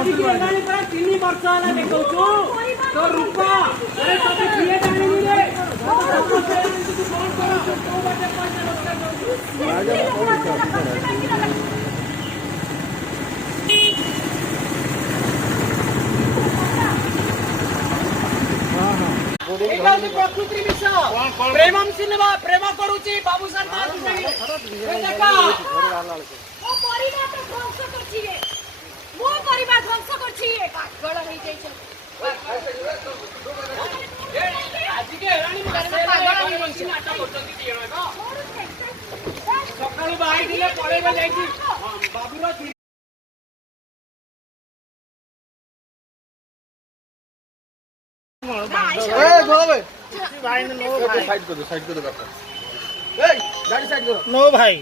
आजी के गाने पर 3 वर्ष वाला देखौ छु तो रूपा अरे तो किए जाने रे तो से तू फोन करू छु तो बाटे पैसा रोजगार एटा प्रकृति विषय प्रेमम सिनेमा प्रेम करूची बाबू सरकार देखा मो परिवार तो ध्वंस करछि ए मो परिवार ध्वंस करछि ए पागल होई जाय छ आजी के रानी पागल होई बंसी नाटक करछंती दियण न सकाळू बाई दिले पळेबे जाईची बाबूर भाई नो भाई साइड कर दो गाड़ी साइड करो। नो भाई